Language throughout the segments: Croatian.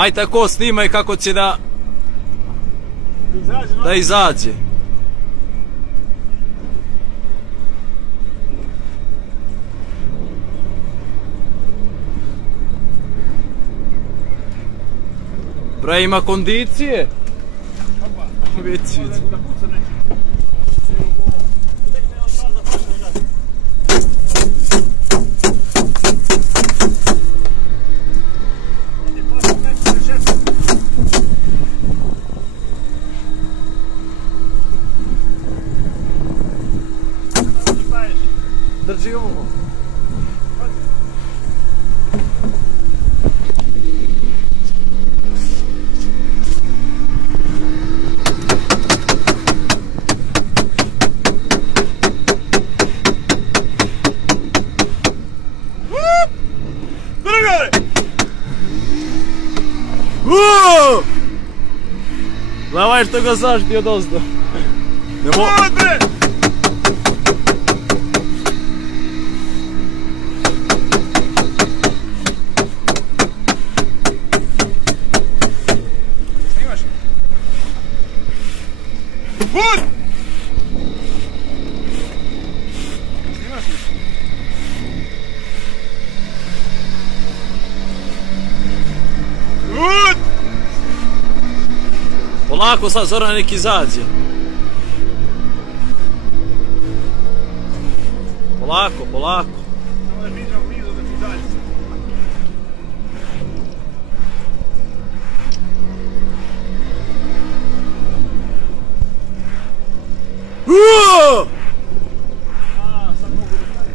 Aj tako snimaj kako će da izađe. Bre, ima kondicije. Već vidi. Drži ovo. Давай, što ga zašti od ozdo. Nemo... Snimaš? Bud! Snimaš li? Bud! Polako sad, Zoran nek izađe. Polako, polako. Samo da vidim blizu da ti izađe. Sad mogu da stavim.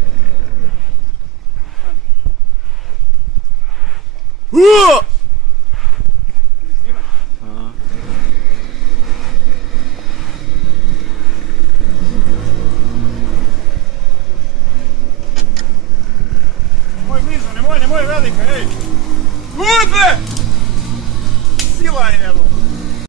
Nemoj velika, ej! Udve! Sila je, evo!